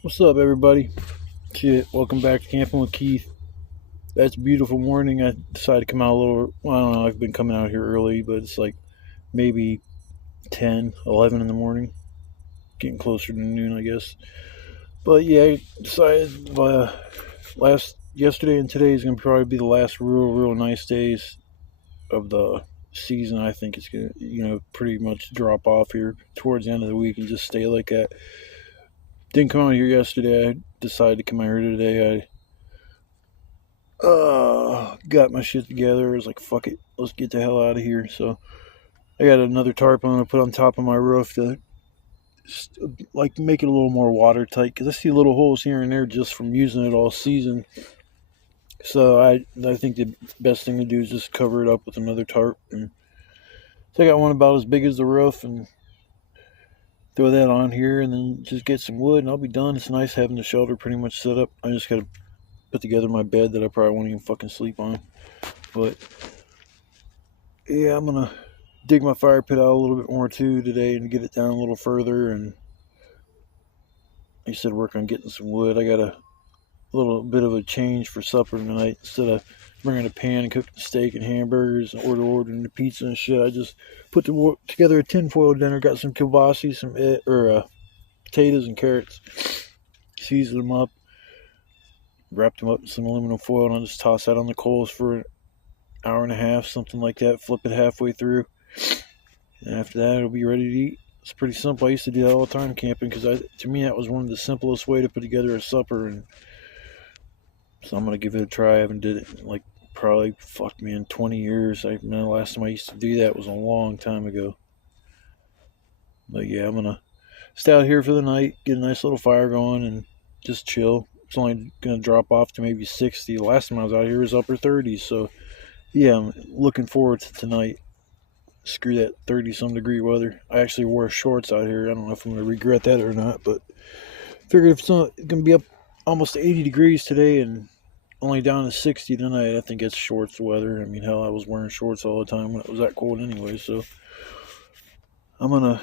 What's up, everybody? Shit, welcome back to Camping with Keith. That's a beautiful morning. I decided to come out a little. Well, I don't know. I've been coming out here early, but it's like maybe 10, 11 in the morning. Getting closer to noon, I guess. But yeah, I decided yesterday and today is going to probably be the last real nice days of the season. I think it's going to, pretty much drop off here towards the end of the week and just stay like that. Didn't come out here yesterday. I decided to come out here today. Got my shit together. I was like, fuck it, let's get the hell out of here. So I got another tarp I'm gonna put on top of my roof to like make it a little more watertight because I see little holes here and there just from using it all season. So I think the best thing to do is just cover it up with another tarp. And so I got one about as big as the roof and throw that on here and then just get some wood and I'll be done. It's nice having the shelter pretty much set up. I just gotta put together my bed that I probably won't even fucking sleep on. But yeah, I'm gonna dig my fire pit out a little bit more too today and get it down a little further. And like I said, work on getting some wood. I got a little bit of a change for supper tonight. Instead of bringing a pan and cooking steak and hamburgers and ordering the pizza and shit, I just put together a tinfoil dinner. Got some kielbasa, some potatoes and carrots. Seasoned them up, wrapped them up in some aluminum foil, and I'll just toss that on the coals for an hour and a half, something like that. Flip it halfway through, and after that, it'll be ready to eat. It's pretty simple. I used to do that all the time camping because to me that was one of the simplest way to put together a supper, and so I'm gonna give it a try. I haven't did it in like probably in 20 years. The last time I used to do that was a long time ago. But yeah, I'm gonna stay out here for the night, get a nice little fire going, and just chill. It's only gonna drop off to maybe 60. The last time I was out here was upper 30s, so yeah, I'm looking forward to tonight. Screw that 30-some degree weather. I actually wore shorts out here. I don't know if I'm going to regret that or not, but figured if it's not going to be up almost 80 degrees today and only down to 60 tonight, I think it's shorts weather. I mean, hell, I was wearing shorts all the time when it was that cold anyway, so I'm going to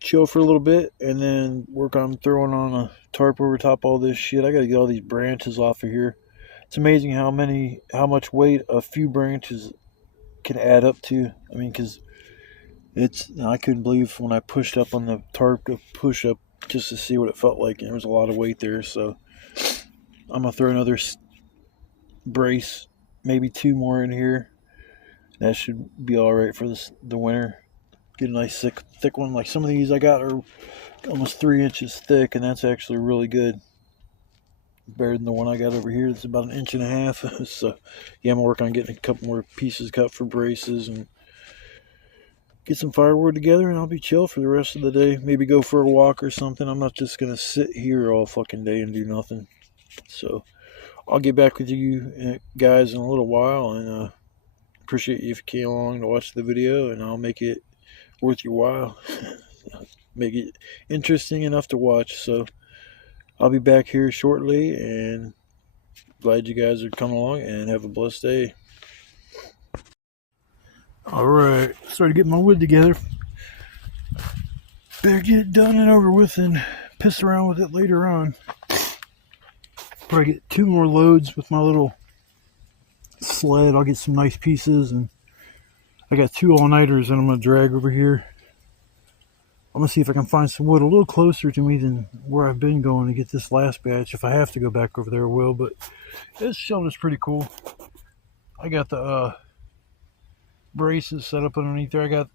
chill for a little bit and then work on throwing on a tarp over top all this shit. I got to get all these branches off of here. It's amazing how much weight a few branches can add up to. I mean, because I couldn't believe when I pushed up on the tarp to push up just to see what it felt like, and there was a lot of weight there. So I'm gonna throw another brace, maybe two more in here. That should be all right for the winter. Get a nice thick one. Like some of these I got are almost 3 inches thick, and that's actually really good. Better than the one I got over here. It's about an inch and a half. So yeah, I'm gonna work on getting a couple more pieces cut for braces and get some firewood together, and I'll be chill for the rest of the day. Maybe go for a walk or something. I'm not just gonna sit here all fucking day and do nothing. So I'll get back with you guys in a little while, and appreciate you if you came along to watch the video, and I'll make it worth your while. Make it interesting enough to watch. So I'll be back here shortly, and glad you guys are coming along, and have a blessed day. Alright, started getting my wood together. Better get it done and over with and piss around with it later on. Probably get 2 more loads with my little sled. I'll get some nice pieces, and I got 2 all-nighters that I'm going to drag over here. I'm going to see if I can find some wood a little closer to me than where I've been going to get this last batch. If I have to go back over there, I will, but this shelter's pretty cool. I got the braces set up underneath there. I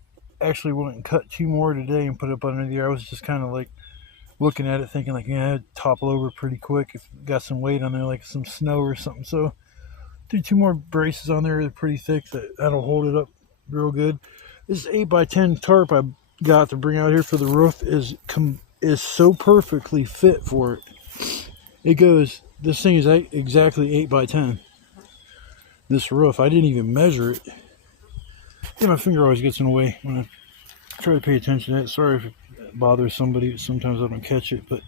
actually went and cut 2 more today and put up underneath there. I was just kind of like looking at it thinking like, yeah, it'd topple over pretty quick if it got some weight on there, like some snow or something. So threw 2 more braces on there. They're pretty thick. That'll hold it up real good. This 8x10 tarp I got to bring out here for the roof is so perfectly fit for it. This thing is exactly 8x10. This roof, I didn't even measure it. Yeah, my finger always gets in the way when I try to pay attention to that. Sorry if it bothers somebody. Sometimes I don't catch it. But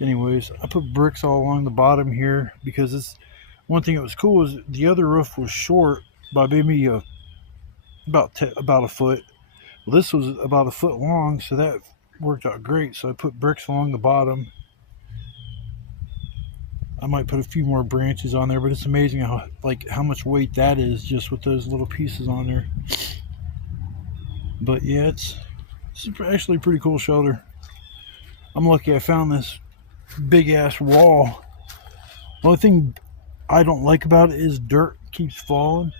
anyways, I put bricks all along the bottom here because it's one thing that was cool is the other roof was short by maybe about a foot. Well, this was about a foot long, so that worked out great. So I put bricks along the bottom, I might put a few more branches on there, but it's amazing how much weight that is just with those little pieces on there. But yeah, it's actually a pretty cool shelter. I'm lucky I found this big ass wall. The only thing I don't like about it is dirt keeps falling.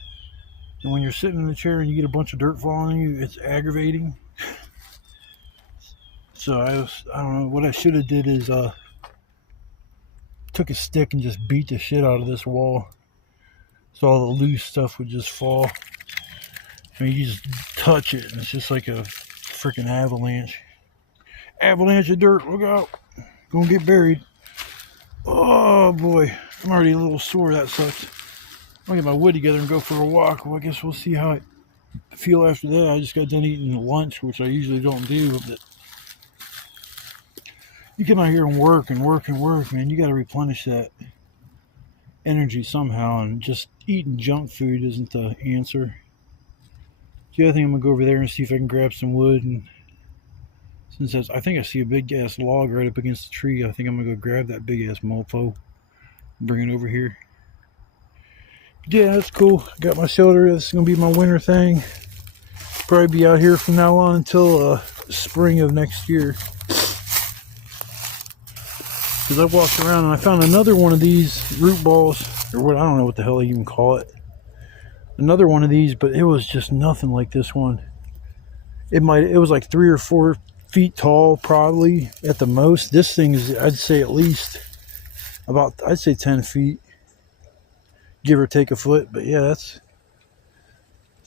And when you're sitting in the chair and you get a bunch of dirt falling on you, it's aggravating. So I don't know, what I should have did is took a stick and just beat the shit out of this wall. So all the loose stuff would just fall. I mean, you just touch it and it's just like a freaking avalanche. Avalanche of dirt, look out. Gonna get buried. Oh boy, I'm already a little sore, that sucks. I'll get my wood together and go for a walk. Well, I guess we'll see how I feel after that. I just got done eating lunch, which I usually don't do, but you come out here and work, man. You got to replenish that energy somehow, and just eating junk food isn't the answer. So yeah, I think I'm gonna go over there and see if I can grab some wood. And since I think I see a big ass log right up against the tree, I think I'm gonna go grab that big ass mofo, and bring it over here. But yeah, that's cool. I got my shelter. This is gonna be my winter thing. Probably be out here from now on until spring of next year. Because I walked around and I found another one of these root balls, or what, I don't know what the hell they even call it. Another one of these, but it was just nothing like this one. It was like 3 or 4 feet tall, probably at the most. This thing is, I'd say at least about, I'd say 10 feet, give or take a foot. But yeah, it's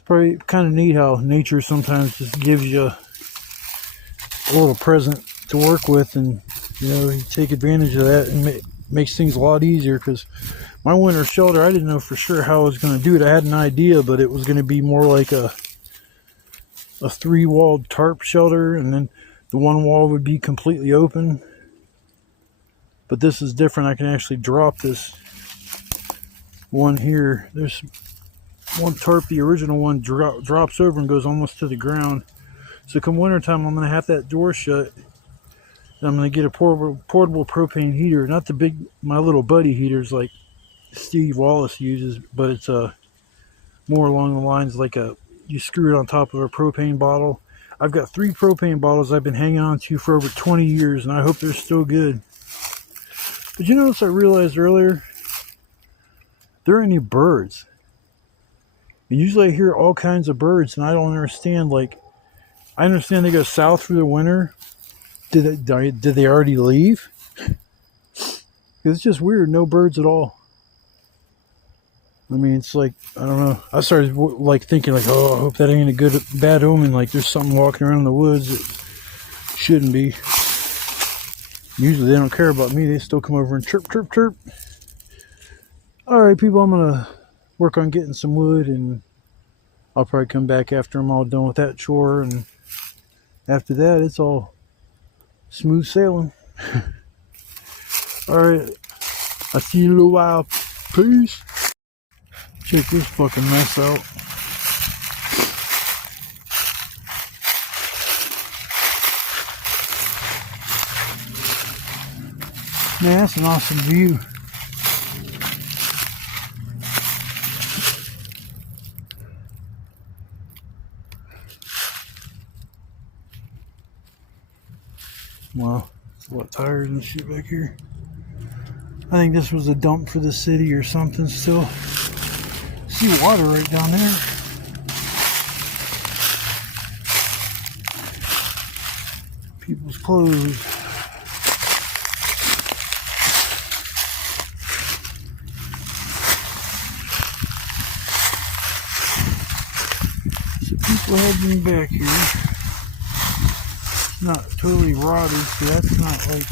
probably kind of neat how nature sometimes just gives you a little present to work with, and you take advantage of that, and makes things a lot easier. Because my winter shelter, I didn't know for sure how I was going to do it. I had an idea, but it was going to be more like a 3-walled tarp shelter, and then the one wall would be completely open. But this is different. I can actually drop this one here. There's one tarp, the original one drops over and goes almost to the ground. So come wintertime, I'm going to have that door shut. I'm going to get a portable propane heater. Not the big, my little buddy heaters like Steve Wallace uses, but it's more along the lines like you screw it on top of a propane bottle. I've got 3 propane bottles I've been hanging on to for over 20 years, and I hope they're still good. But you notice I realized earlier, there aren't any birds. And usually I hear all kinds of birds, and I don't understand. Like, I understand they go south for the winter. Did they already leave? It's just weird, no birds at all. I mean, it's like, I don't know. I started like thinking like, oh, I hope that ain't a bad omen. Like there's something walking around in the woods that shouldn't be. Usually they don't care about me. They still come over and chirp, chirp, chirp. All right, people, I'm gonna work on getting some wood, and I'll probably come back after I'm all done with that chore. And after that, it's all smooth sailing. All right, I'll see you in a little while. Peace. Check this fucking mess out. Man, that's an awesome view. Wow, it's a lot of tires and shit back here. I think this was a dump for the city or something still. See water right down there. People's clothes. So people have been back here. Not totally rotted, so that's not like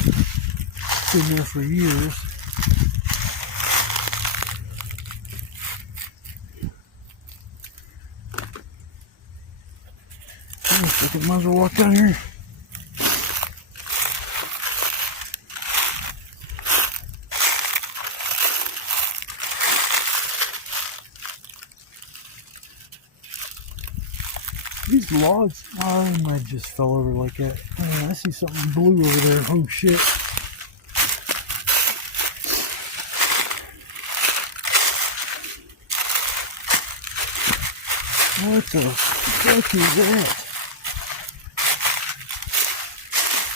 been there for years. I might as well walk down here. These logs, oh, I might just fell over like that. Oh, I see something blue over there. Oh shit. What the fuck is that?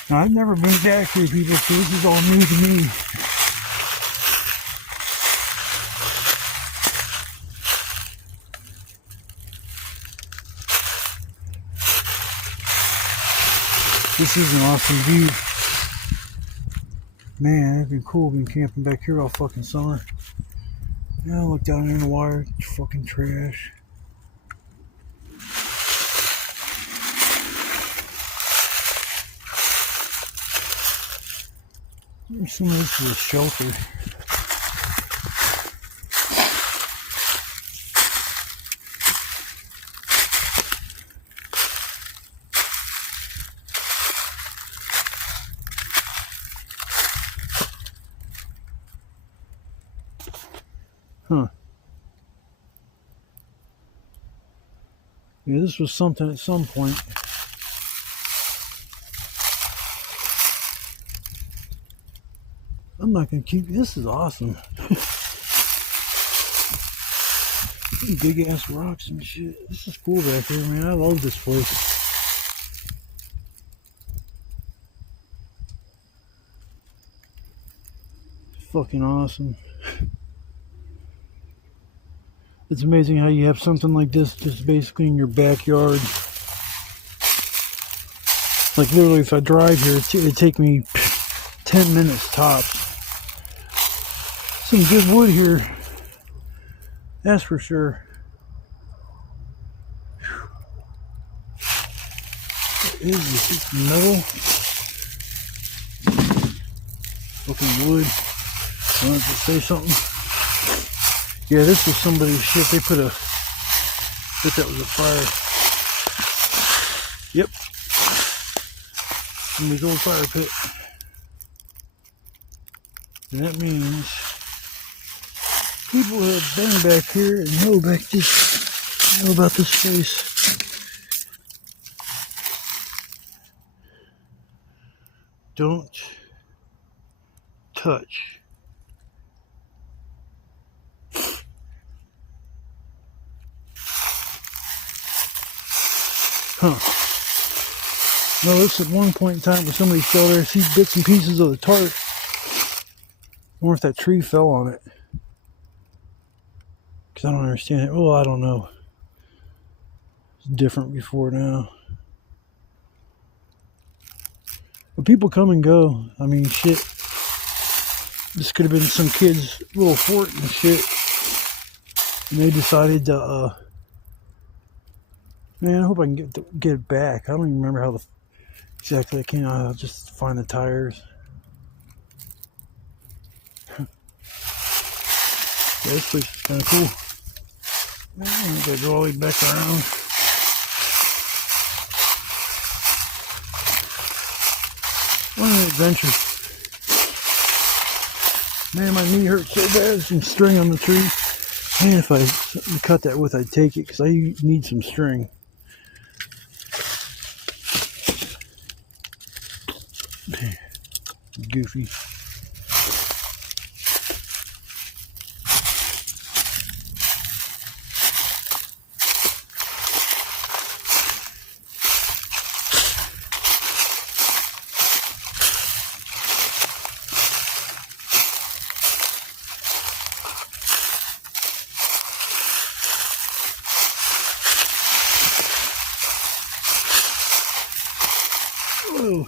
Now, I've never been back here, people, so this is all new to me. This is an awesome view. Man, it'd be cool being camping back here all fucking summer. Yeah, look down there in the water. It's fucking trash. Maybe some of this is a shelter. Huh. Yeah, this was something at some point. I'm not gonna keep. This is awesome. Big ass rocks and shit. This is cool back here, man. I love this place. It's fucking awesome. It's amazing how you have something like this just basically in your backyard. Like literally, if I drive here, it'd take me 10 minutes tops. Some good wood here, that's for sure. What is this? It's metal. Fucking wood. I wanted to say something. Yeah, this was somebody's shit. They put a, I bet that was a fire. Yep. Somebody's old fire pit. And that means people have been back here and know about this place. Don't touch. Huh. No, this at one point in time where somebody fell there. I see bits and pieces of the tarp. I wonder if that tree fell on it. Because I don't understand it. Well, I don't know. It's different before now. But people come and go. I mean, shit. This could have been some kid's little fort and shit. And they decided to, man, I hope I can get it back. I don't even remember how exactly I came out. I'll just find the tires. Yeah, this place is kind of cool. Man, I gotta go all the way back around. What an adventure. Man, my knee hurts so bad. Some string on the tree. Man, if I cut that with, I'd take it because I need some string. Goofy. Whoa.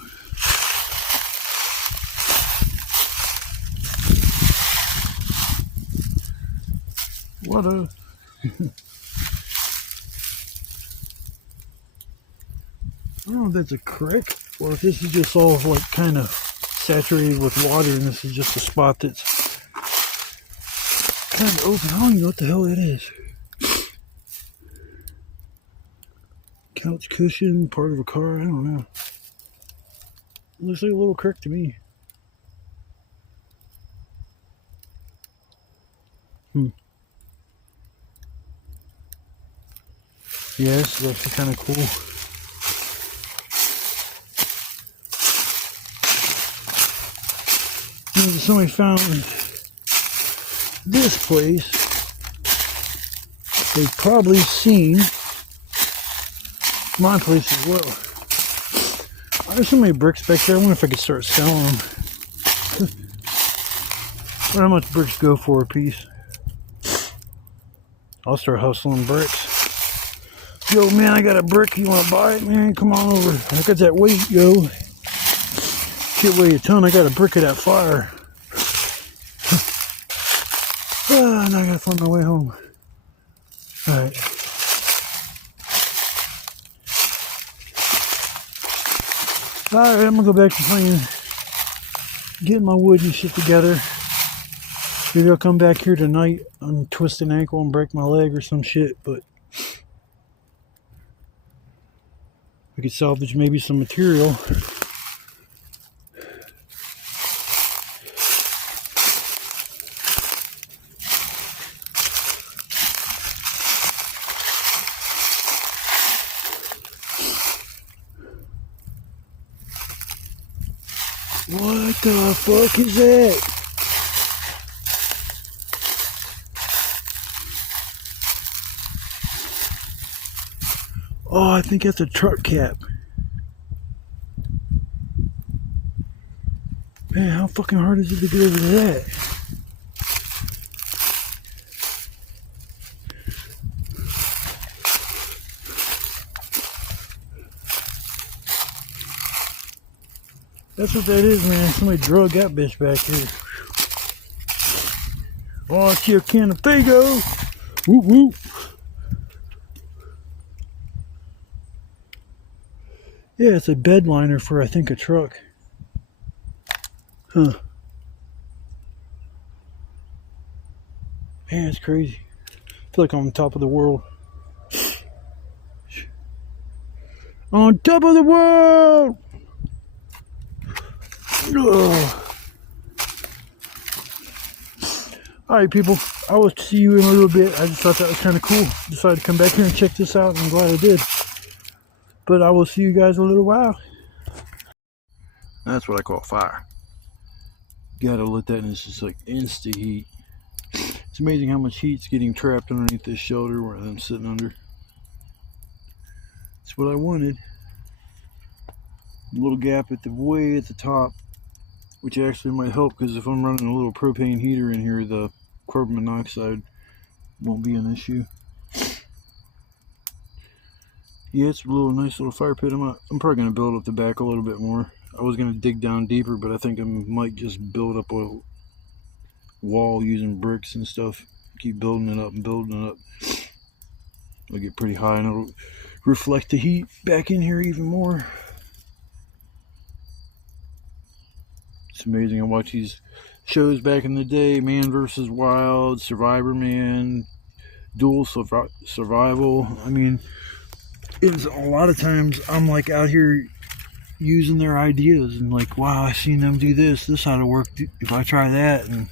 What a... I don't know if that's a creek or if this is just all like kind of saturated with water and this is just a spot that's kind of open. I don't even know what the hell it is. Couch cushion, part of a car, I don't know. It looks like a little creek to me. Yeah, this is actually kind of cool. Somebody found this place. They've probably seen my place as well. There's so many bricks back there. I wonder if I could start selling them. I wonder how much bricks go for a piece. I'll start hustling bricks. Yo, man, I got a brick. You want to buy it, man? Come on over. I got that weight, yo. Shit weigh a ton. I got a brick of that fire. Now I gotta find my way home. Alright. Alright, I'm gonna go back to playing, getting my wood and shit together. Maybe I'll come back here tonight and twist an ankle and break my leg or some shit, but I could salvage maybe some material. What the fuck is that? Oh, I think that's a truck cap. Man, how fucking hard is it to get over to that? That's what that is, man. Somebody drug that bitch back here. Oh, I see a can of Fago. Whoop whoop. Yeah, it's a bed liner for, I think, a truck. Huh. Man, it's crazy. I feel like I'm on top of the world. On top of the world! Ugh. Alright, people. I will see you in a little bit. I just thought that was kind of cool. Decided to come back here and check this out, and I'm glad I did. But I will see you guys in a little while. That's what I call fire. Gotta let that in. It's just like insta heat. It's amazing how much heat's getting trapped underneath this shelter where I'm sitting under. It's what I wanted. A little gap at the way at the top, which actually might help, because if I'm running a little propane heater in here, the carbon monoxide won't be an issue. Yeah, it's a nice little fire pit. I'm probably going to build up the back a little bit more. I was going to dig down deeper, but I think I might just build up a wall using bricks and stuff. Keep building it up and building it up. It'll get pretty high and it'll reflect the heat back in here even more. It's amazing. I watch these shows back in the day, Man vs. Wild, Survivor Man, Dual Survival. I mean, it's a lot of times I'm like out here using their ideas and like, wow, I seen them do this ought to work if I try that, and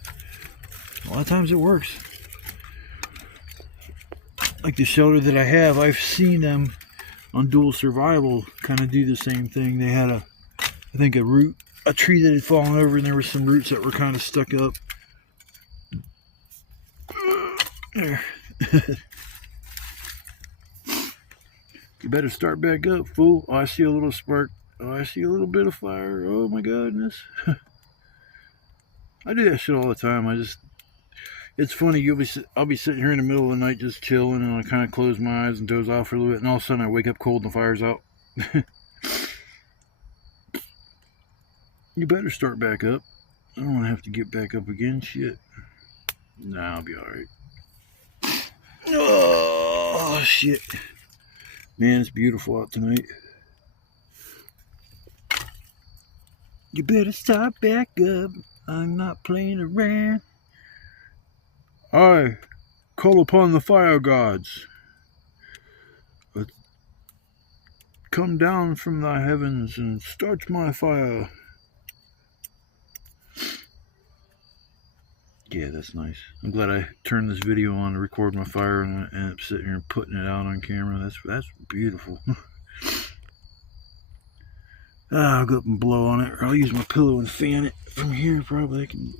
a lot of times it works. Like the shelter that I have, I've seen them on Dual Survival kind of do the same thing. They had I think a tree that had fallen over, and there were some roots that were kind of stuck up. There. You better start back up, fool. Oh, I see a little spark. Oh, I see a little bit of fire. Oh my goodness. I do that shit all the time. It's funny. I'll be sitting here in the middle of the night just chilling, and I kind of close my eyes and doze off for a little bit, and all of a sudden I wake up cold and the fire's out. You better start back up. I don't want to have to get back up again. Shit. Nah, I'll be alright. Oh, shit. Man, it's beautiful out tonight. You better start back up. I'm not playing around. I call upon the fire gods. Come down from thy heavens and start my fire. Yeah, that's nice. I'm glad I turned this video on to record my fire, and I ended up sitting here and putting it out on camera. That's beautiful. I'll go up and blow on it, or I'll use my pillow and fan it from here. Probably I can.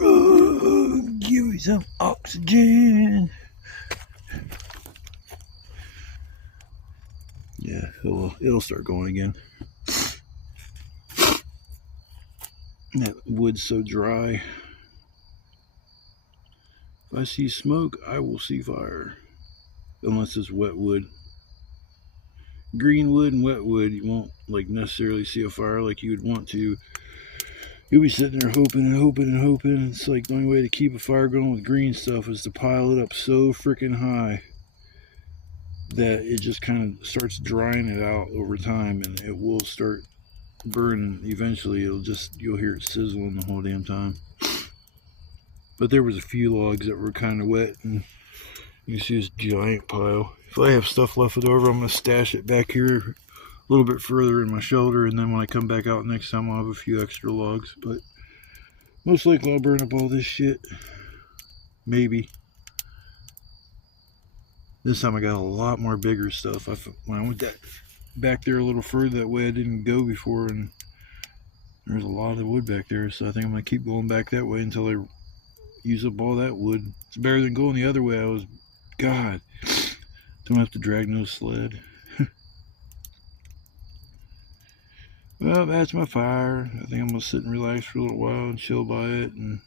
Oh, give me some oxygen. Yeah, it'll start going again. That wood's so dry. If I see smoke, I will see fire. Unless it's wet wood. Green wood and wet wood, you won't like necessarily see a fire like you would want to. You'll be sitting there hoping and hoping and hoping. It's like the only way to keep a fire going with green stuff is to pile it up so freaking high that it just kind of starts drying it out over time, and it will start burning. Eventually, you'll hear it sizzling the whole damn time. But there was a few logs that were kind of wet, and you see this giant pile. If I have stuff left over, I'm gonna stash it back here a little bit further in my shelter, and then when I come back out next time, I'll have a few extra logs. But most likely, I'll burn up all this shit. Maybe. This time I got a lot more bigger stuff. When I went back there a little further that way I didn't go before, and there's a lot of wood back there, so I think I'm going to keep going back that way until I use up all that wood. It's better than going the other way. God, don't have to drag no sled. Well, that's my fire. I think I'm going to sit and relax for a little while and chill by it and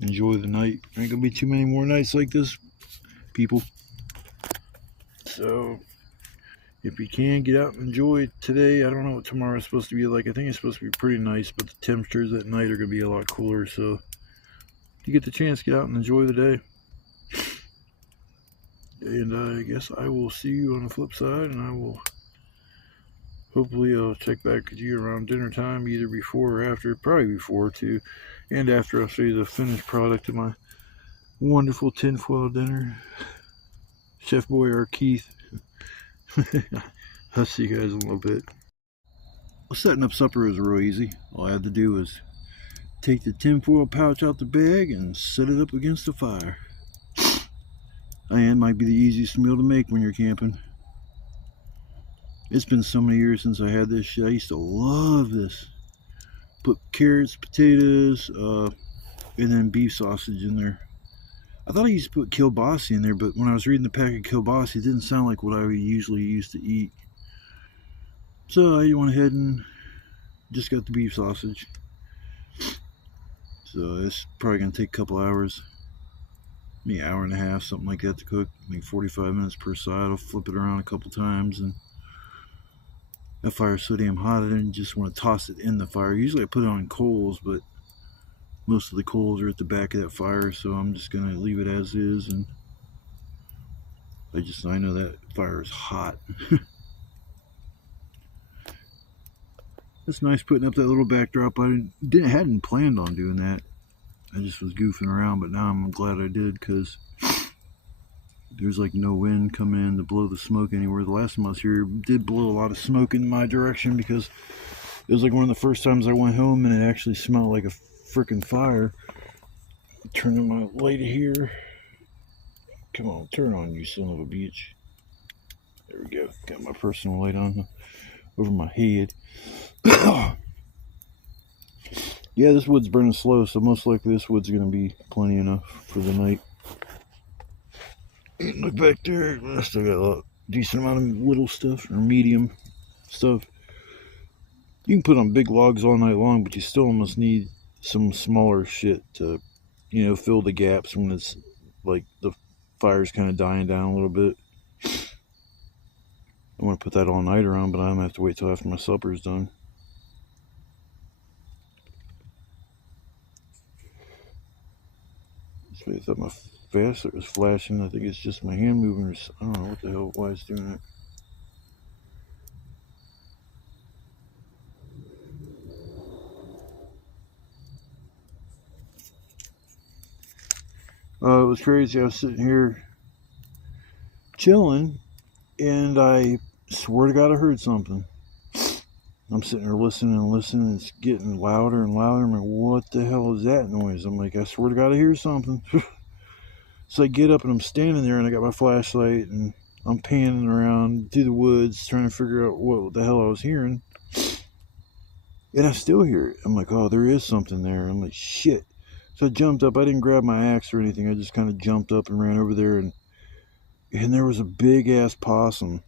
enjoy the night. There ain't gonna be too many more nights like this, people. So if you can get out and enjoy it today, I don't know what tomorrow is supposed to be like. I think it's supposed to be pretty nice, but the temperatures at night are gonna be a lot cooler. So if you get the chance, get out and enjoy the day. And I guess I will see you on the flip side, and I will hopefully I'll check back with you around dinner time, either before or after. Probably before too, and after I'll show you the finished product of my wonderful tinfoil dinner. Chef Boyardee Keith. I'll see you guys in a little bit. Well, setting up supper was real easy. All I had to do was take the tinfoil pouch out the bag and set it up against the fire. And it might be the easiest meal to make when you're camping. It's been so many years since I had this shit. I used to love this. Put carrots, potatoes, and then beef sausage in there. I thought I used to put kielbasa in there, but when I was reading the pack of kielbasa, it didn't sound like what I usually used to eat. So I went ahead and just got the beef sausage. So it's probably going to take a couple hours. Maybe an hour and a half, something like that to cook. Maybe 45 minutes per side. I'll flip it around a couple times, and that fire's so damn hot I didn't just want to toss it in the fire. Usually I put it on coals, but most of the coals are at the back of that fire, so I'm just going to leave it as is. And I know that fire is hot. It's nice putting up that little backdrop. I hadn't planned on doing that. I just was goofing around, but now I'm glad I did, because there's like no wind coming in to blow the smoke anywhere. The last time I was here, it did blow a lot of smoke in my direction, because it was like one of the first times I went home and it actually smelled like a freaking fire. Turning my light here. Come on, turn on, you son of a bitch. There we go. Got my personal light on over my head. Yeah, this wood's burning slow, so most likely this wood's going to be plenty enough for the night. Look back there. I still got a decent amount of little stuff, or medium stuff. You can put on big logs all night long, but you still almost need some smaller shit to, fill the gaps when it's like the fire's kind of dying down a little bit. I want to put that all night around, but I'm going to have to wait till after my supper's done. I thought my facet was flashing. I think it's just my hand moving. I don't know what the hell, why it's doing it. It was crazy. I was sitting here chilling, and I swear to God I heard something. I'm sitting there listening and listening. It's getting louder and louder. I'm like, what the hell is that noise? I'm like, I swear to God I hear something. So I get up and I'm standing there, and I got my flashlight, and I'm panning around through the woods trying to figure out what the hell I was hearing. And I still hear it. I'm like, oh, there is something there. I'm like, shit. So I jumped up. I didn't grab my axe or anything. I just kind of jumped up and ran over there, and and there was a big ass possum.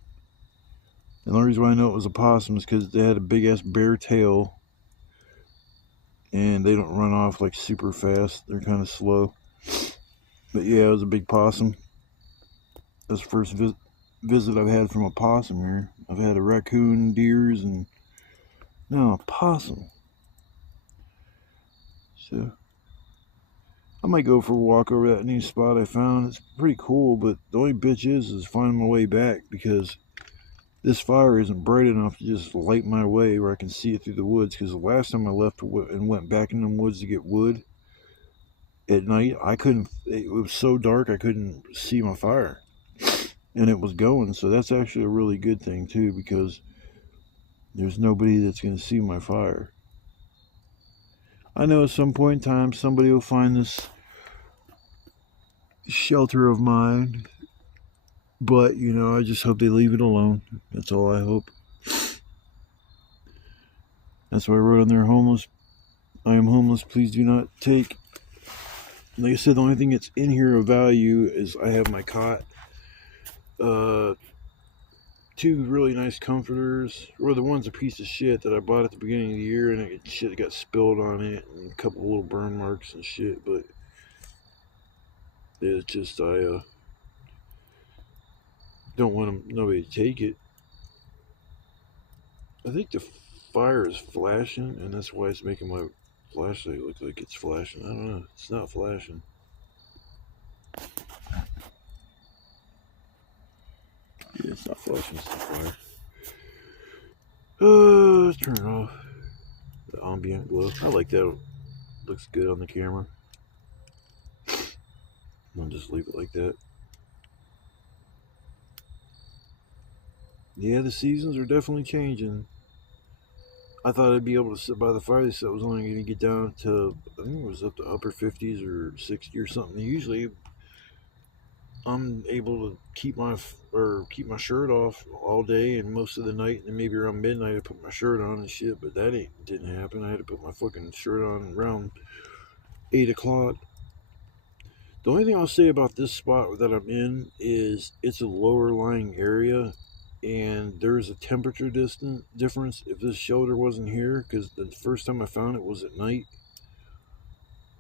And the only reason why I know it was a possum is because they had a big ass bare tail, and they don't run off like super fast. They're kind of slow. But yeah, it was a big possum. That's the first visit I've had from a possum here. I've had a raccoon, deers, and now a possum. So I might go for a walk over that new spot I found. It's pretty cool, but the only bitch is finding my way back, because this fire isn't bright enough to just light my way where I can see it through the woods. Because the last time I left and went back in the woods to get wood at night, I couldn't. It was so dark I couldn't see my fire, and it was going. So that's actually a really good thing too, because there's nobody that's going to see my fire. I know at some point in time somebody will find this shelter of mine, but you know, I just hope they leave it alone. That's all I hope. That's why I wrote on there, homeless. I am homeless, please do not take. Like I said, the only thing that's in here of value is I have my cot, two really nice comforters, or the one's a piece of shit that I bought at the beginning of the year, and shit got spilled on it, and a couple little burn marks and shit, but it's just, I don't want nobody to take it. I think the fire is flashing, and that's why it's making my flashlight look like it's flashing. I don't know, it's not flashing. Yeah, it's not flashing, it's the fire. Let's turn it off. The ambient glow. I like that. It looks good on the camera. I'll just leave it like that. Yeah, the seasons are definitely changing. I thought I'd be able to sit by the fire. They said it was only going to get down to, I think it was up to upper 50s or 60 or something. Usually I'm able to keep my shirt off all day and most of the night, and maybe around midnight I put my shirt on and shit, but that didn't happen. I had to put my fucking shirt on around 8 o'clock. The only thing I'll say about this spot that I'm in is it's a lower lying area, and there's a temperature difference if this shelter wasn't here, because the first time I found it was at night,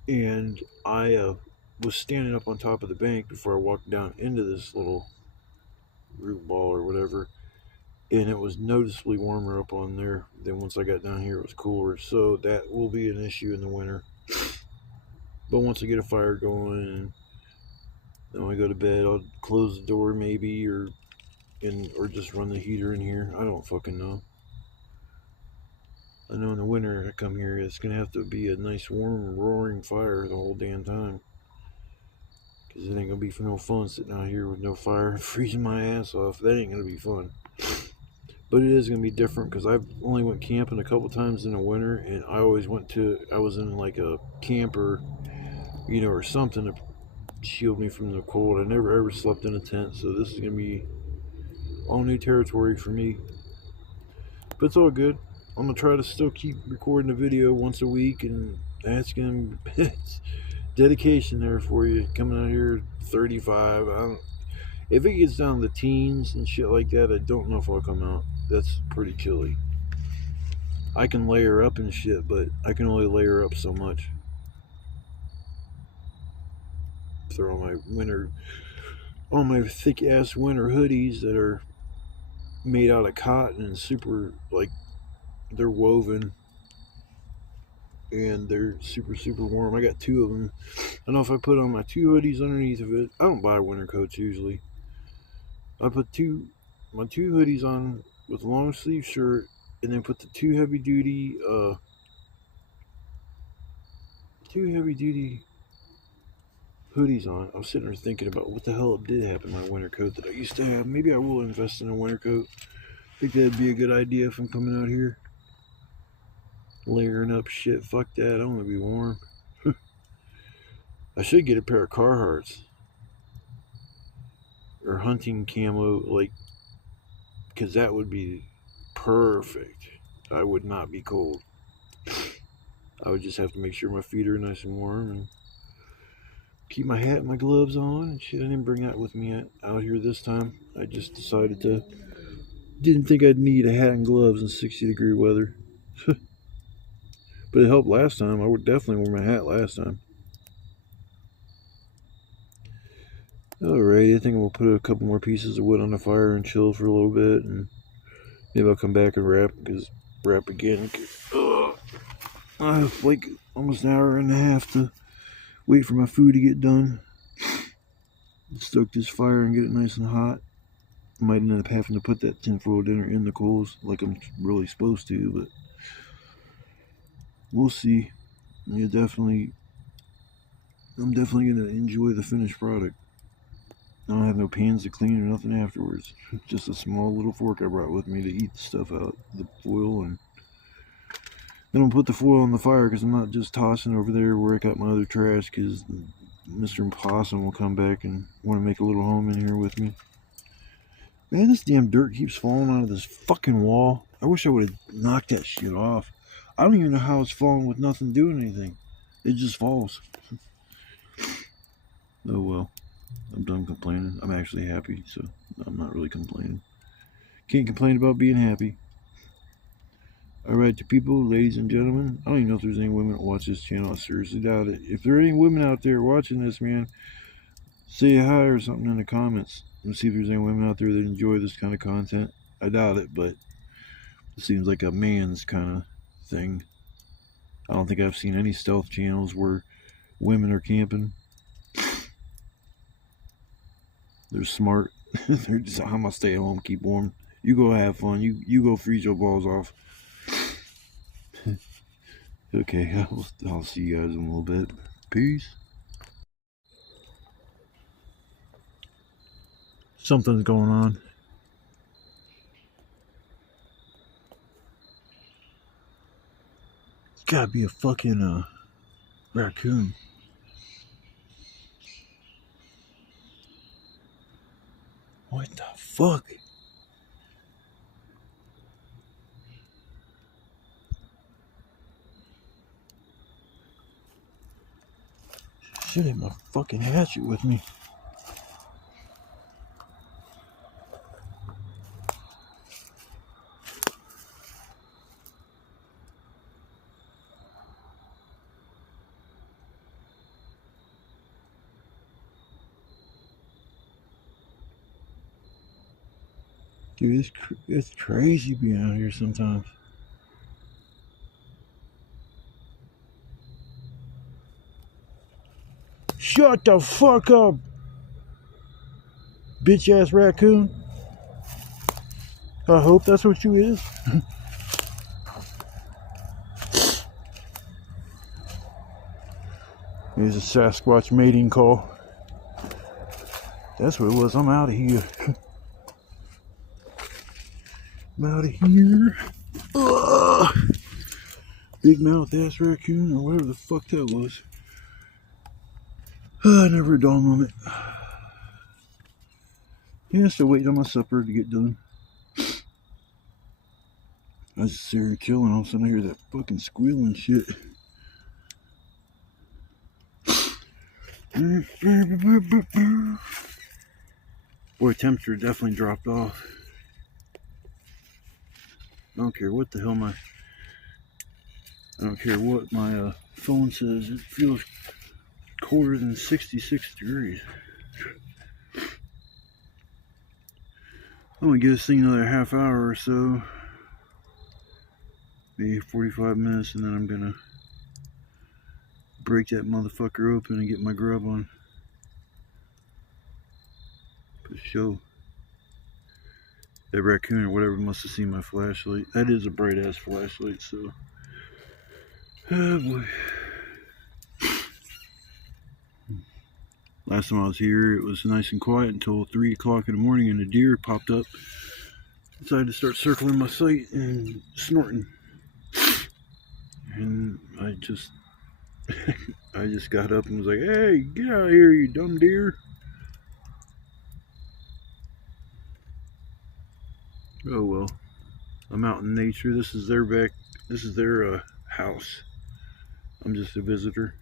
and I was standing up on top of the bank before I walked down into this little root ball or whatever, and it was noticeably warmer up on there. Then once I got down here, it was cooler, so that will be an issue in the winter. But once I get a fire going and then when I go to bed, I'll close the door maybe, or just run the heater in here. I don't fucking know. I know in the winter I come here, it's gonna have to be a nice warm roaring fire the whole damn time, because it ain't gonna be for no fun sitting out here with no fire freezing my ass off. That ain't gonna be fun. But it is gonna be different, because I've only went camping a couple times in the winter, and I always I was in like a camper, you know, or something to shield me from the cold. I never ever slept in a tent, so this is gonna be all new territory for me. But it's all good. I'm gonna try to still keep recording a video once a week, and that's gonna it's dedication there for you. Coming out here 35. If it gets down to the teens and shit like that, I don't know if I'll come out. That's pretty chilly. I can layer up and shit, but I can only layer up so much. Throw on my thick ass winter hoodies that are made out of cotton and super, like, they're woven, and they're super warm. I got two of them. I don't know if I put on my two hoodies underneath of it. I don't buy winter coats usually. I put my two hoodies on with a long sleeve shirt, and then put the two heavy duty hoodies on. I was sitting there thinking about what the hell did happen to my winter coat that I used to have. Maybe I will invest in a winter coat. I think that'd be a good idea if I'm coming out here. Layering up shit. Fuck that. I want to be warm. I should get a pair of Carhartts. Or hunting camo, like, because that would be perfect. I would not be cold. I would just have to make sure my feet are nice and warm. And keep my hat and my gloves on and shit. I didn't bring that with me out here this time. I just decided to. Didn't think I'd need a hat and gloves in 60-degree weather. But it helped last time. I would definitely wear my hat last time. Alright, I think we'll put a couple more pieces of wood on the fire and chill for a little bit, and maybe I'll come back and wrap again. I have like almost an hour and a half to wait for my food to get done. Stoke this fire and get it nice and hot. I might end up having to put that tinfoil dinner in the coals like I'm really supposed to, but we'll see. I'm definitely gonna enjoy the finished product. I don't have no pans to clean or nothing afterwards. Just a small little fork I brought with me to eat the stuff out, the foil, and then I'll put the foil on the fire because I'm not just tossing over there where I got my other trash, because Mr. Possum will come back and want to make a little home in here with me. Man, this damn dirt keeps falling out of this fucking wall. I wish I would have knocked that shit off. I don't even know how it's falling with nothing doing anything. It just falls. Oh well. I'm done complaining. I'm actually happy, so I'm not really complaining. Can't complain about being happy. Alright, to people, ladies and gentlemen, I don't even know if there's any women that watch this channel. I seriously doubt it. If there are any women out there watching this, man, say hi or something in the comments. And see if there's any women out there that enjoy this kind of content. I doubt it, but it seems like a man's kind of thing. I don't think I've seen any stealth channels where women are camping. They're smart. They're just, I'm gonna stay at home, keep warm. You go have fun. You go freeze your balls off. Okay, I'll see you guys in a little bit. Peace. Something's going on. It's gotta be a fucking raccoon. What the fuck? Shit, I had my fucking hatchet with me. Dude, it's crazy being out here sometimes. Shut the fuck up, bitch ass raccoon. I hope that's what you is. There's a Sasquatch mating call. That's what it was. I'm out of here. I'm out of here. Ugh. Big mouth ass raccoon or whatever the fuck that was. Never a dull moment. Yeah, still waiting on my supper to get done. I was just here chilling, all of a sudden I hear that fucking squealing shit. Boy, temperature definitely dropped off. I don't care what the hell I don't care what my phone says. It feels colder than 66 degrees. I'm gonna give this thing another half hour or so. Maybe 45 minutes, and then I'm gonna break that motherfucker open and get my grub on. For sure. That raccoon or whatever must have seen my flashlight. That is a bright ass flashlight, so. Oh boy. Last time I was here, it was nice and quiet until 3 o'clock in the morning, and a deer popped up. Decided to start circling my sight and snorting. And I just got up and was like, "Hey, get out of here, you dumb deer." Oh well. I'm out in nature. This is their house. I'm just a visitor.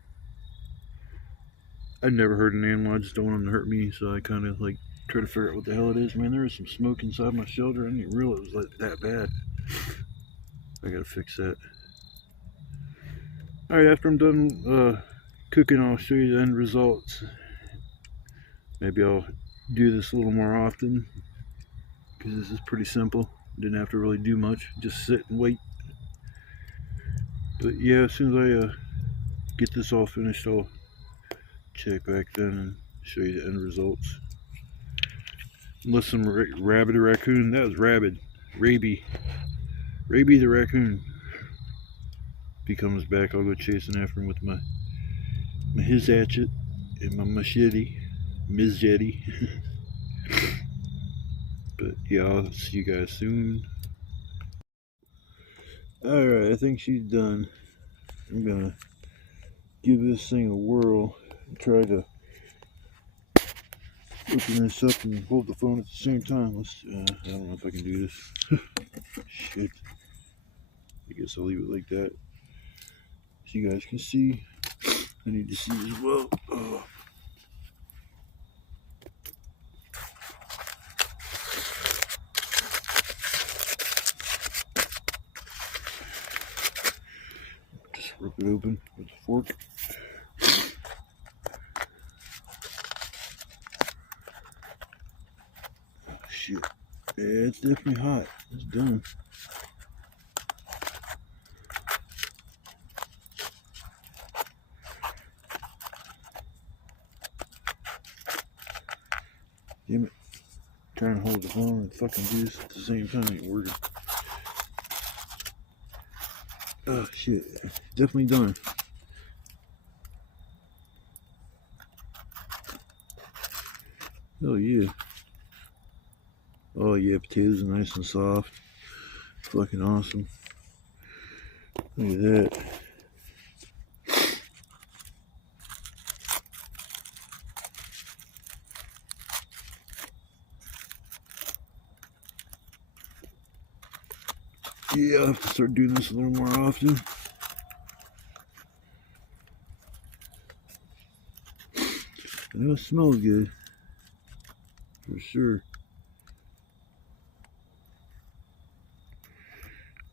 I've never hurt an animal. I just don't want them to hurt me, so I kind of like try to figure out what the hell it is. Man, there is some smoke inside my shelter. I didn't realize it was like that bad. I gotta fix that. Alright, after I'm done cooking, I'll show you the end results. Maybe I'll do this a little more often, because this is pretty simple. Didn't have to really do much, just sit and wait. But yeah, as soon as I get this all finished, I'll check back then and show you the end results. Unless some rabbit or raccoon, that was rabid, Raby the raccoon. If he comes back, I'll go chasing after him with my his hatchet and my machete. But yeah, I'll see you guys soon. Alright, I think she's done. I'm gonna give this thing a whirl and try to open this up and hold the phone at the same time. I don't know if I can do this. Shit. I guess I'll leave it like that so you guys can see. I need to see as well. Oh. Just rip it open with a fork. Shit. Yeah, it's definitely hot. It's done. Damn it. Trying to hold the phone and fucking do this at the same time ain't working. Oh shit. Definitely done. Oh yeah. Oh yeah, potatoes are nice and soft. Fucking awesome. Look at that. Yeah, I'll have to start doing this a little more often. I know it smells good. For sure.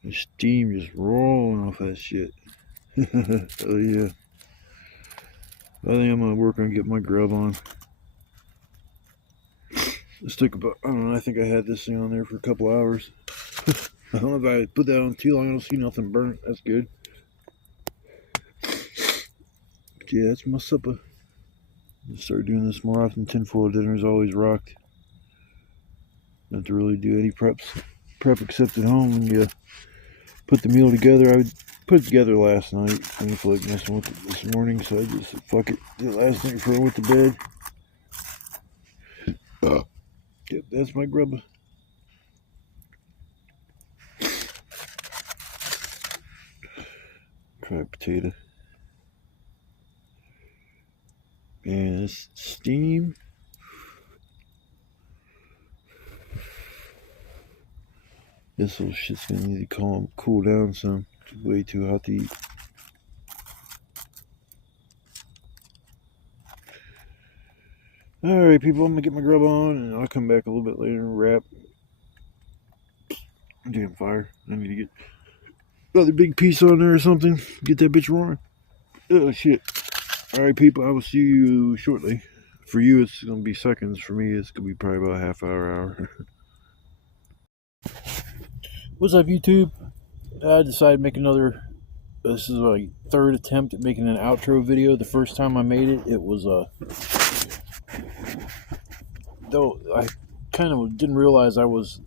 The steam just rolling off that shit. Oh yeah. I think I'm gonna work on getting my grub on. This took about, I don't know, I think I had this thing on there for a couple hours. I don't know if I put that on too long. I don't see nothing burnt. That's good. But yeah, that's my supper. I'll start doing this more often. Tinfoil dinner's always rocked. Not to really do any prep except at home when you put the meal together. I would put it together last night. I didn't feel like messing with it this morning, so I just said, fuck it. Did it last night before I went to bed. Yep, that's my grub. Fried potato. And this steam. This little shit's gonna need to cool down some. It's way too hot to eat. Alright, people, I'm gonna get my grub on and I'll come back a little bit later and wrap. Damn fire. I need to get another big piece on there or something. Get that bitch roaring. Oh shit. Alright, people, I will see you shortly. For you, it's gonna be seconds. For me, it's gonna be probably about a half hour. What's up, YouTube? I decided to make another. This is my third attempt at making an outro video. The first time I made it, it was though I kind of didn't realize I was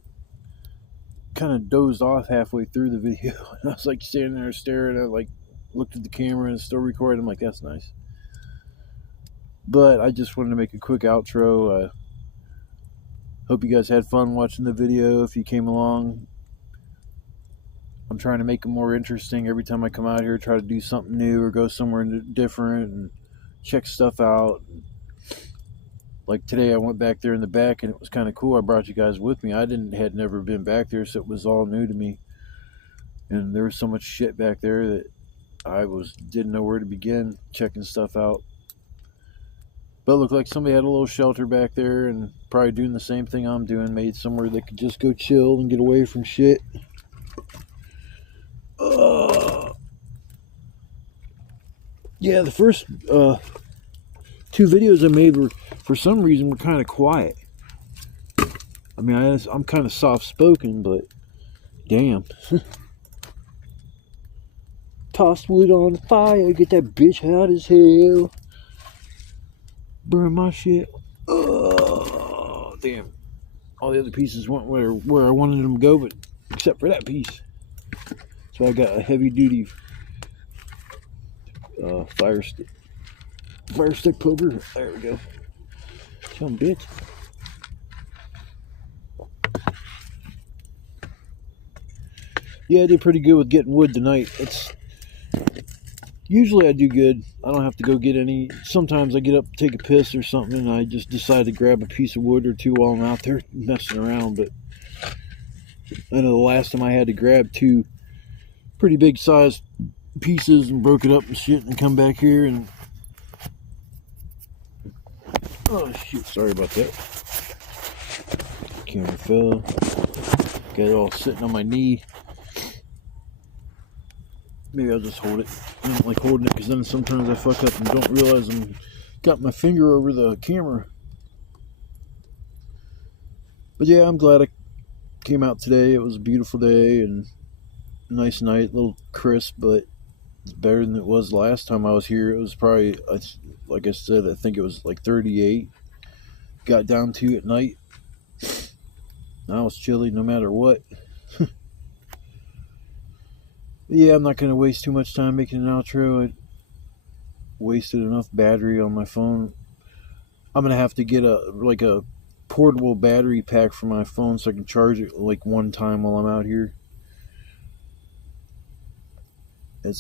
kind of dozed off halfway through the video. I was like standing there staring. I like looked at the camera and still recording. I'm like, that's nice. But I just wanted to make a quick outro. Hope you guys had fun watching the video. If you came along, I'm trying to make it more interesting every time I come out here. Try to do something new or go somewhere different and check stuff out. Like today, I went back there in the back and it was kind of cool. I brought you guys with me. I had never been back there, so it was all new to me. And there was so much shit back there that I didn't know where to begin checking stuff out. But it looked like somebody had a little shelter back there and probably doing the same thing I'm doing, made somewhere they could just go chill and get away from shit. Yeah, the first 2 videos I made were, for some reason, were kind of quiet. I mean, I'm kind of soft-spoken, but damn. Toss wood on the fire, get that bitch hot as hell. Burn my shit. Oh, damn. All the other pieces went where I wanted them to go, but except for that piece. So I got a heavy-duty fire stick poker. There we go. Some bitch. Yeah, I did pretty good with getting wood tonight. Usually I do good. I don't have to go get any. Sometimes I get up, take a piss or something, and I just decide to grab a piece of wood or two while I'm out there messing around. But I know the last time I had to grab 2 pretty big sized pieces and broke it up and shit and come back here and... Oh shit, sorry about that. Camera fell. Got it all sitting on my knee. Maybe I'll just hold it. I don't like holding it because then sometimes I fuck up and don't realize I'm got my finger over the camera. But yeah, I'm glad I came out today. It was a beautiful day and a nice night, a little crisp, but it's better than it was last time I was here. It was probably, like I said, I think it was like 38. Got down to at night. Now it's chilly no matter what. Yeah, I'm not going to waste too much time making an outro. I wasted enough battery on my phone. I'm going to have to get a portable battery pack for my phone so I can charge it like one time while I'm out here. I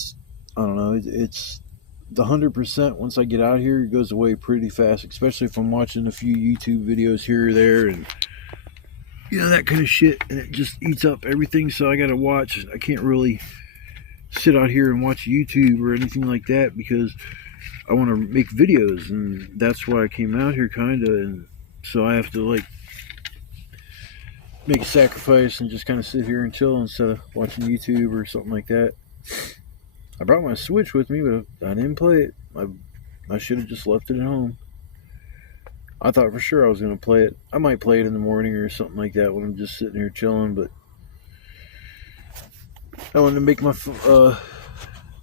don't know, it's the 100% once I get out here, it goes away pretty fast, especially if I'm watching a few YouTube videos here or there and that kind of shit, and it just eats up everything. So I got to watch. I can't really sit out here and watch YouTube or anything like that because I want to make videos, and that's why I came out here kinda. And so I have to like make a sacrifice and just kind of sit here and chill instead of watching YouTube or something like that. I brought my Switch with me, but I didn't play it. I should have just left it at home. I thought for sure I was going to play it. I might play it in the morning or something like that when I'm just sitting here chilling, but I wanted to make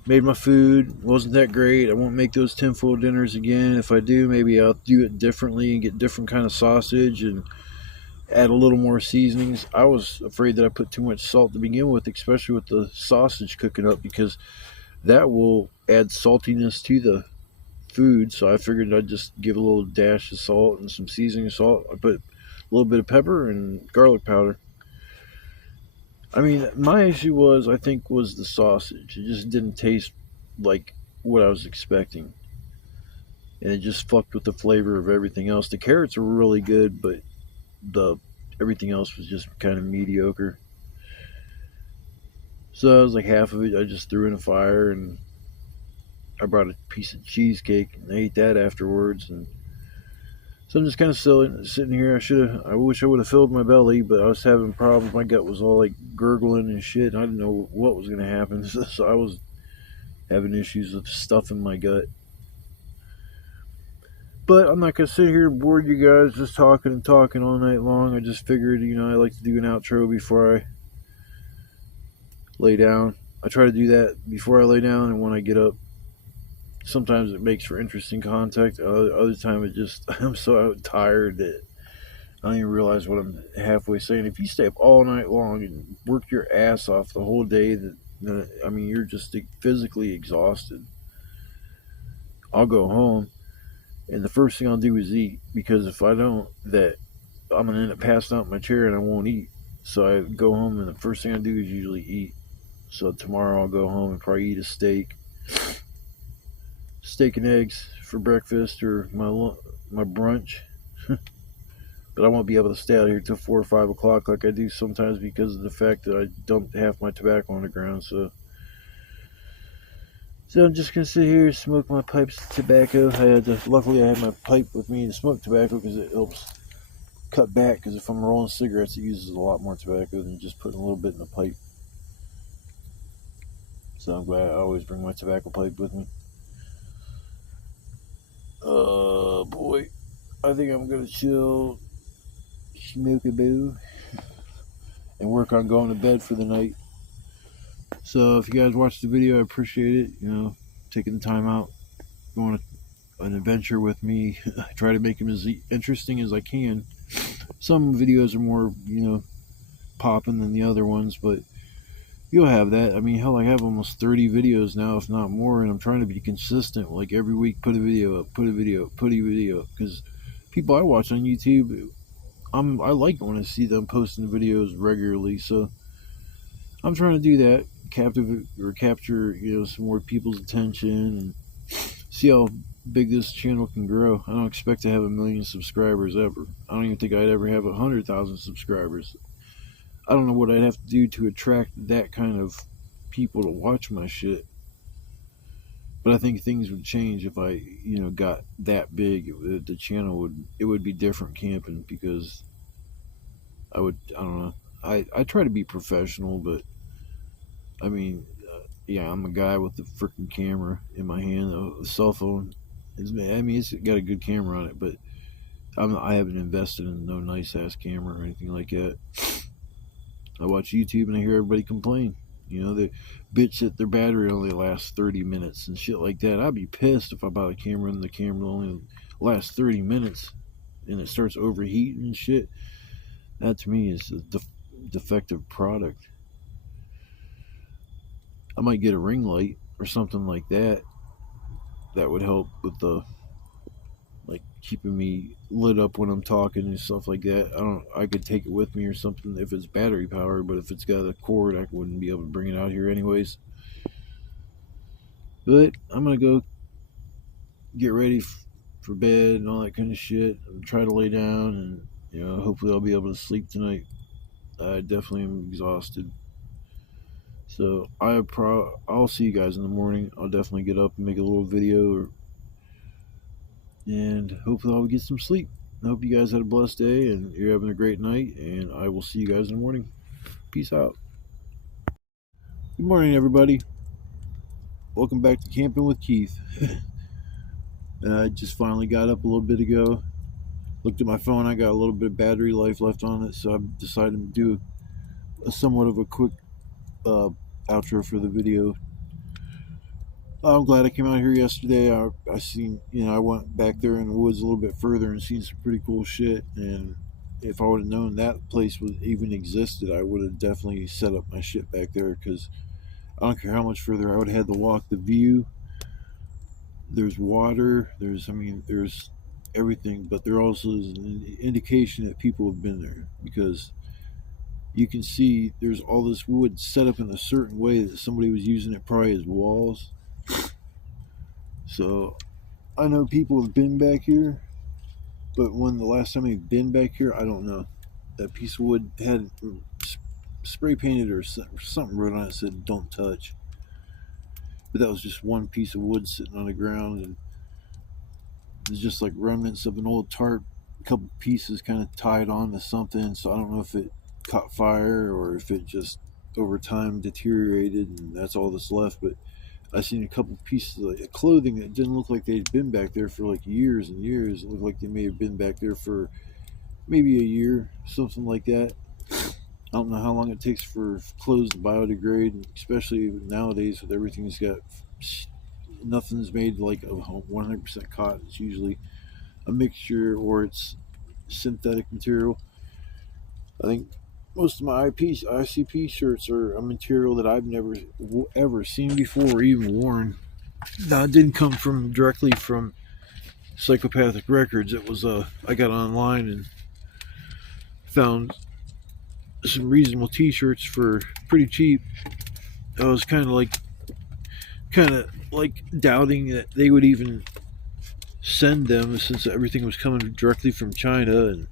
made my food. Wasn't that great. I won't make those tinfoil dinners again. If I do, maybe I'll do it differently and get different kind of sausage and add a little more seasonings. I was afraid that I put too much salt to begin with, especially with the sausage cooking up, because that will add saltiness to the food. So I figured I'd just give a little dash of salt and some seasoning salt. I put a little bit of pepper and garlic powder. I mean, my issue was the sausage. It just didn't taste like what I was expecting, and it just fucked with the flavor of everything else. The carrots were really good, but everything else was just kind of mediocre. So I was like, half of it I just threw in a fire, and I brought a piece of cheesecake and I ate that afterwards. And so I'm just kind of sitting here. I wish I would have filled my belly, but I was having problems. My gut was all like gurgling and shit. And I didn't know what was going to happen. So I was having issues with stuff in my gut. But I'm not going to sit here and bore you guys just talking all night long. I just figured, I like to do an outro before I lay down. I try to do that before I lay down and when I get up. Sometimes it makes for interesting content. Other time I'm so tired that I don't even realize what I'm halfway saying. If you stay up all night long and work your ass off the whole day, you're just physically exhausted. I'll go home, and the first thing I'll do is eat, because if I don't, I'm going to end up passing out in my chair and I won't eat. So I go home, and the first thing I do is usually eat. So tomorrow I'll go home and probably eat a steak and eggs for breakfast or my brunch. But I won't be able to stay out here till 4 or 5 o'clock like I do sometimes, because of the fact that I dumped half my tobacco on the ground. So So I'm just gonna sit here and smoke my pipes of tobacco. Luckily I had my pipe with me to smoke tobacco because it helps cut back. Because if I'm rolling cigarettes, it uses a lot more tobacco than just putting a little bit in the pipe. So I'm glad I always bring my tobacco pipe with me. Boy, I think I'm gonna chill, smoke a boo, and work on going to bed for the night. So if you guys watched the video, I appreciate it. You know, taking the time out, going on an adventure with me. I try to make them as interesting as I can. Some videos are more, popping than the other ones, but you'll have that. I mean, hell, I have almost 30 videos now, if not more, and I'm trying to be consistent. Like every week, put a video up, put a video up, put a video up, because people I watch on YouTube, I like it when I see them posting videos regularly. So I'm trying to do that, capture, some more people's attention, and see how big this channel can grow. I don't expect to have 1 million subscribers ever. I don't even think I'd ever have 100,000 subscribers. I don't know what I'd have to do to attract that kind of people to watch my shit. But I think things would change if I, got that big. The channel would be different camping, because I don't know. I try to be professional, but I mean, yeah, I'm a guy with the freaking camera in my hand. The cell phone it's got a good camera on it, but I haven't invested in no nice ass camera or anything like that. I watch YouTube and I hear everybody complain. They bitch that their battery only lasts 30 minutes and shit like that. I'd be pissed if I bought a camera and the camera only lasts 30 minutes and it starts overheating and shit. That to me is a defective product. I might get a ring light or something like that. That would help with keeping me lit up when I'm talking and stuff like that. I could take it with me or something if it's battery powered, but if it's got a cord, I wouldn't be able to bring it out here anyways. But I'm gonna go get ready for bed and all that kind of shit, and try to lay down, and hopefully I'll be able to sleep tonight. I definitely am exhausted. So I'll see you guys in the morning. I'll definitely get up and make a little video, and hopefully I'll get some sleep. I hope you guys had a blessed day and you're having a great night, and I will see you guys in the morning. Peace out. Good morning, everybody. Welcome back to Camping with Keith. I just finally got up a little bit ago. Looked at my phone. I got a little bit of battery life left on it, so I decided to do a somewhat of a quick outro for the video. I'm glad I came out here yesterday. I seen, I went back there in the woods a little bit further and seen some pretty cool shit. And if I would have known that place even existed, I would have definitely set up my shit back there, because I don't care how much further I would have had to walk. The view, there's water, there's everything, but there also is an indication that people have been there, because you can see there's all this wood set up in a certain way that somebody was using it probably as walls. So I know people have been back here, but when the last time they've been back here, I don't know. That piece of wood had spray painted or something wrote on it, said "don't touch." But that was just one piece of wood sitting on the ground, and it's just like remnants of an old tarp, a couple pieces kind of tied on to something. So I don't know if it caught fire or if it just over time deteriorated and that's all that's left. But I seen a couple pieces of clothing that didn't look like they'd been back there for like years and years. It looked like they may have been back there for maybe a year, something like that. I don't know how long it takes for clothes to biodegrade, especially nowadays with everything's got, nothing's made like 100% cotton. It's usually a mixture or it's synthetic material. I think most of my ICP shirts are a material that I've never ever seen before or even worn. Now, it didn't come directly from Psychopathic Records. It was I got online and found some reasonable t-shirts for pretty cheap. I was kind of like doubting that they would even send them, since everything was coming directly from China, and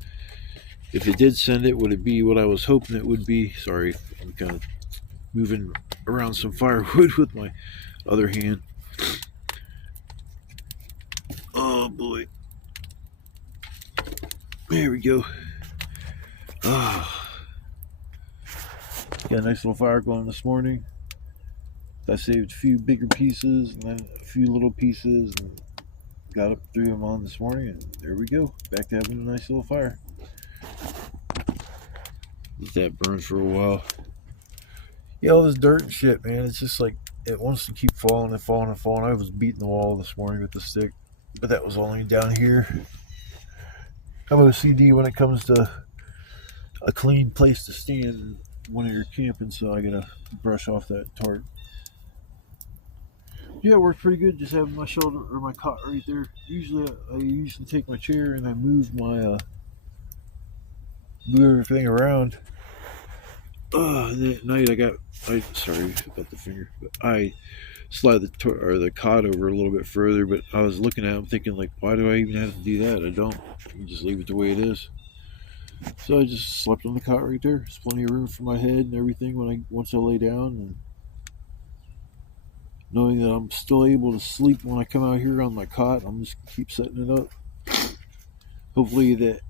if it did send it, would it be what I was hoping it would be? Sorry, I'm kind of moving around some firewood with my other hand. There we go. Got a nice little fire going this morning. I saved a few bigger pieces and then a few little pieces and got up 3 of them on this morning, and there we go. Back to having a nice little fire. Let that burn for a while. Yeah, all this dirt and shit, man. It's just like it wants to keep falling and falling and falling. I was beating the wall this morning with the stick, but that was only down here. I'm OCD when it comes to a clean place to stand when you're camping, so I gotta brush off that tarp. Yeah, it worked pretty good just having my shoulder or my cot right there. Usually I usually take my chair and I move move everything around. That night sorry about the finger, but I slide the cot over a little bit further, but I was looking at it, thinking like, why do I even have to do that? I don't. I can just leave it the way it is. So I just slept on the cot right there. There's plenty of room for my head and everything once I lay down, and knowing that I'm still able to sleep when I come out here on my cot, I'm just keep setting it up. Hopefully that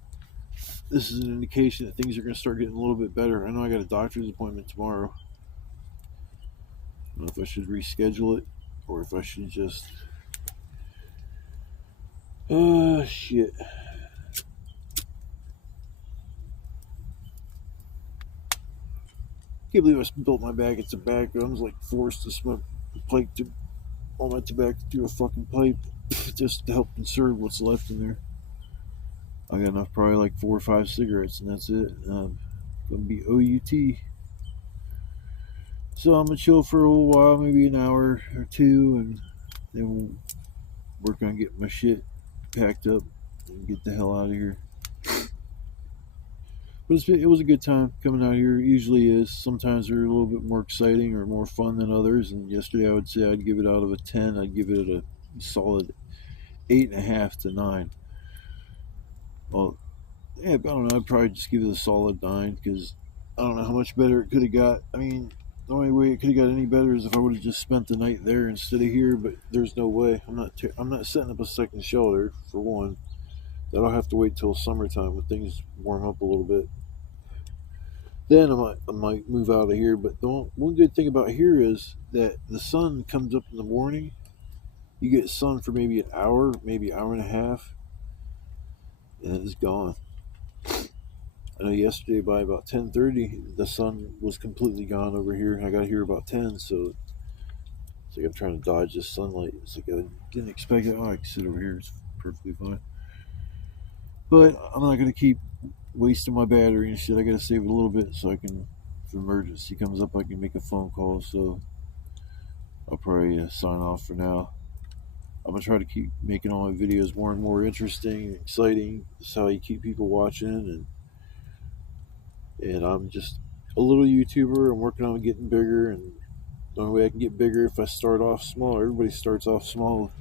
this is an indication that things are going to start getting a little bit better. I know I got a doctor's appointment tomorrow. I don't know if I should reschedule it or if I should just... shit. Can't believe I built my bag of tobacco. I was like forced to smoke all my tobacco through a fucking pipe just to help conserve what's left in there. I got enough, probably like 4 or 5 cigarettes, and that's it. I'm gonna be OUT. So I'm gonna chill for a little while, maybe an hour or two, and then we'll work on getting my shit packed up and get the hell out of here. But it was a good time coming out here. It usually is. Sometimes they're a little bit more exciting or more fun than others. And yesterday I would say I'd give it out of a 10. I'd give it a solid 8.5 to 9. Well, yeah, I don't know. I'd probably just give it a solid 9 because I don't know how much better it could have got. I mean, the only way it could have got any better is if I would have just spent the night there instead of here. But there's no way. I'm not setting up a second shelter for one. That'll have to wait till summertime when things warm up a little bit. Then I might move out of here. But the one good thing about here is that the sun comes up in the morning. You get sun for maybe an hour, maybe hour and a half, and it's gone. I know yesterday by about 10:30, the sun was completely gone over here, and I got here about 10, so it's like I'm trying to dodge this sunlight. It's like I didn't expect it. Oh, I can sit over here. It's perfectly fine. But I'm not going to keep wasting my battery and shit. I got to save it a little bit so I can, if an emergency comes up, I can make a phone call. So I'll probably sign off for now. I'm going to try to keep making all my videos more and more interesting and exciting. That's how you keep people watching. And I'm just a little YouTuber. I'm working on getting bigger. And the only way I can get bigger if I start off small. Everybody starts off small.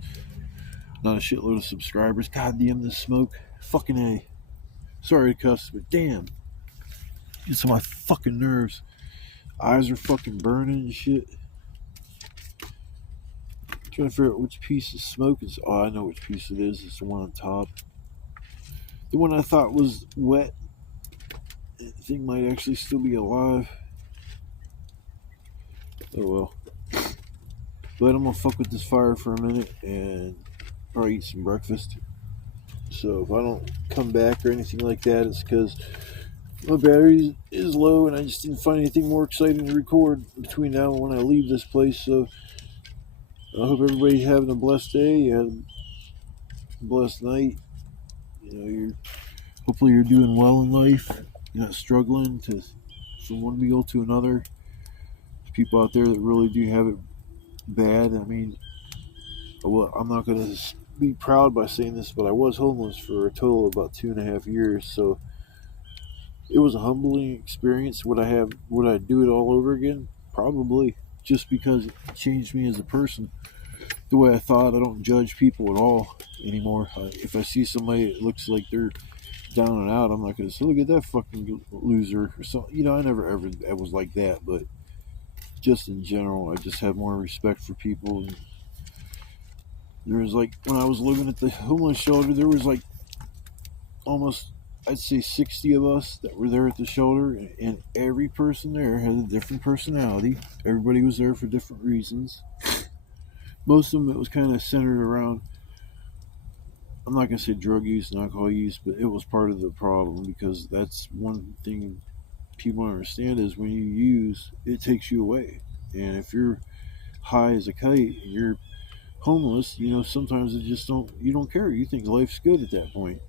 Not a shitload of subscribers. God damn this smoke. Fucking A. Sorry to cuss, but damn. Gets on my fucking nerves. Eyes are fucking burning and shit. Trying to figure out which piece of smoke is. Oh, I know which piece it is. It's the one on top. The one I thought was wet. The thing might actually still be alive. Oh well. But I'm gonna fuck with this fire for a minute and probably eat some breakfast. So if I don't come back or anything like that, it's because my battery is low and I just didn't find anything more exciting to record between now and when I leave this place. So I hope everybody's having a blessed day. You had a blessed night. You know, hopefully you're doing well in life. You're not struggling from one meal to another. There's people out there that really do have it bad. I mean, well, I'm not going to be proud by saying this, but I was homeless for a total of about 2.5 years. So it was a humbling experience. Would I do it all over again? Probably, just because it changed me as a person. The way I thought, I don't judge people at all anymore. If I see somebody that looks like they're down and out, I'm not going to say, look at that fucking loser or something. You know, I was like that, but just in general, I just have more respect for people. And there was like, when I was living at the homeless shelter, there was like almost I'd say 60 of us that were there at the shelter, and every person there had a different personality. Everybody was there for different reasons. Most of them, it was kind of centered around, I'm not going to say drug use and alcohol use, but it was part of the problem, because that's one thing people don't understand is when you use, it takes you away. And if you're high as a kite and you're homeless, sometimes you don't care. You think life's good at that point.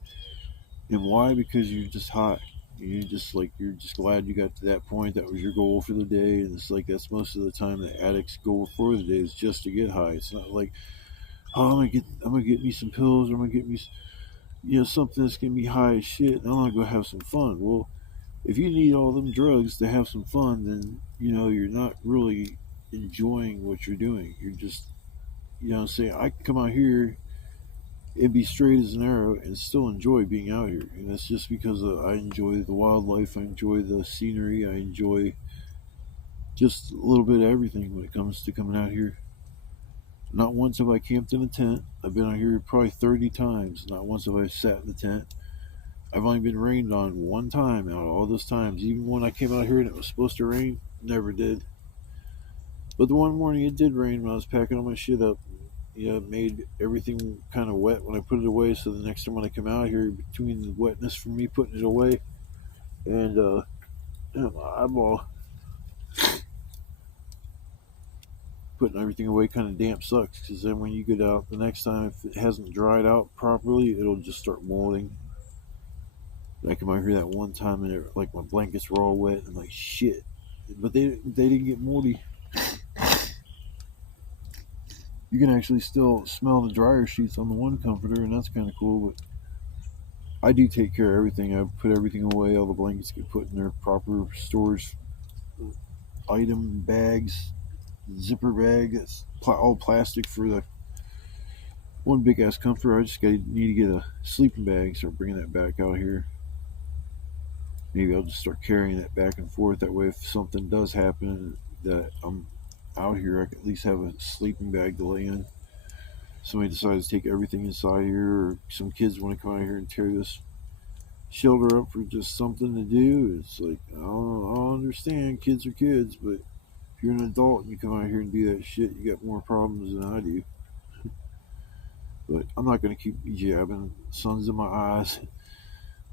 And why? Because you're just high. You're just glad you got to that point. That was your goal for the day. And it's like that's most of the time the addict's goal for the day is just to get high. It's not like, oh, I'm gonna get me some pills, or I'm gonna get me something that's gonna be high as shit, and I'm gonna go have some fun. Well, if you need all them drugs to have some fun, then you're not really enjoying what you're doing. You're just saying, I can come out here and be straight as an arrow and still enjoy being out here. And that's just because I enjoy the wildlife, I enjoy the scenery, I enjoy just a little bit of everything when it comes to coming out here. Not once have I camped in a tent. I've been out here probably 30 times. Not once have I sat in the tent. I've only been rained on one time out of all those times. Even when I came out here and it was supposed to rain, never did. But the one morning it did rain when I was packing all my shit up. It made everything kind of wet when I put it away. So the next time when I come out here, between the wetness from me putting it away and my eyeball, putting everything away kind of damp sucks. Because then when you get out the next time, if it hasn't dried out properly, it'll just start molding. I come out here that one time and like my blankets were all wet and I'm like shit, but they didn't get moldy. You can actually still smell the dryer sheets on the one comforter, and that's kind of cool. But I do take care of everything. I put everything away. All the blankets get put in their proper storage item bags, zipper bag. That's all plastic for the one big ass comforter. I just need to get a sleeping bag, start bringing that back out here. Maybe I'll just start carrying it back and forth. That way, if something does happen that I'm out here, I can at least have a sleeping bag to lay in. Somebody decides to take everything inside here, or some kids want to come out here and tear this shelter up for just something to do. It's like, I'll understand, kids are kids, but if you're an adult and you come out here and do that shit, you got more problems than I do. But I'm not going to keep jabbing. Sun's in my eyes,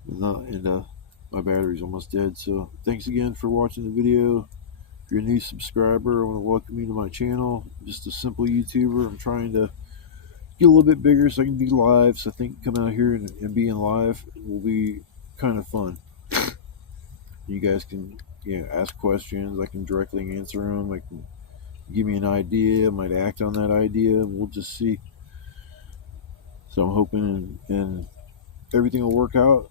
and my battery's almost dead. So thanks again for watching the video. If you're a new subscriber, I want to welcome you to my channel. I'm just a simple YouTuber. I'm trying to get a little bit bigger so I can be live. So I think coming out here and being live will be kind of fun. You guys can ask questions. I can directly answer them. I can give me an idea. I might act on that idea. We'll just see. So I'm hoping and everything will work out.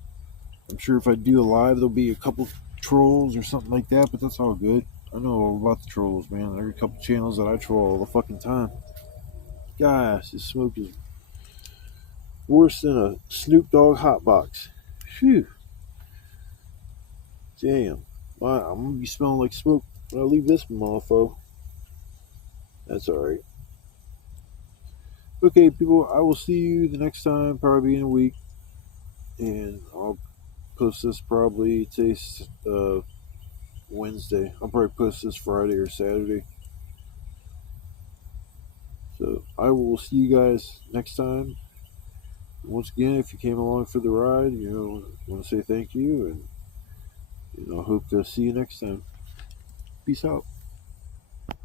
I'm sure if I do a live, there'll be a couple trolls or something like that, but that's all good. I know all about the trolls, man. There's a couple channels that I troll all the fucking time. Gosh, this smoke is worse than a Snoop Dogg hot box. Phew. Damn. I'm gonna be smelling like smoke when I leave this mofo. That's alright. Okay, people, I will see you the next time, probably in a week. And I'll post this probably today's Wednesday. I'll probably post this Friday or Saturday. So I will see you guys next time. Once again, if you came along for the ride, I want to say thank you, and hope to see you next time. Peace out.